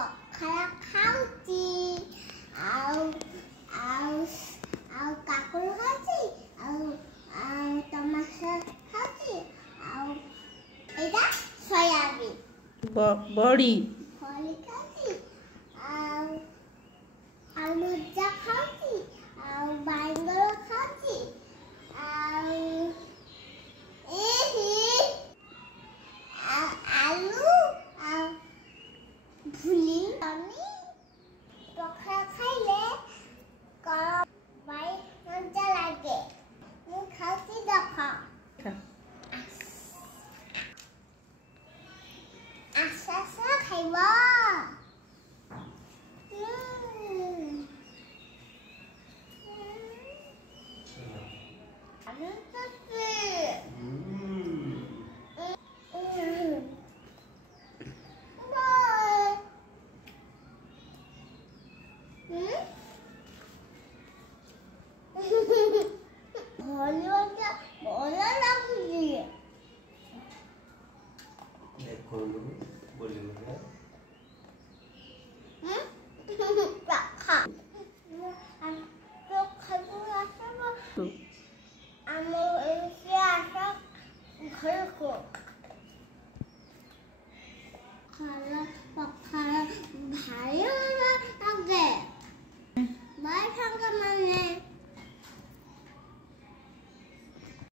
ପଖାଳ ଖାଉଛି ଆଉ ଆଉ ଆଉ କାକୁଡି ଖାଉଛି ଆଉ ଟମାଟୋ ଖାଉଛି ଆଉ ଏଇଟା ସୋୟାବିନ୍ ବଡି ଖାଉଛି ଆଉ ଆଳୁ ଭଜା ଖାଉଛି ଆଉ ବାଇଗଣ ଖାଉଛି ଆଉ ଆଳୁ ଆଉ ଭୁଲିଗଲି ପଖାଳ ଖାଇଲେ କଣ ପାଇଁ ମଜା ଲାଗେ ମୁଁ ଖାଉଛି ଦେଖ ଆସ ଖାଇବ ଭଲ ଲାଗୁଛି ଘରକୁ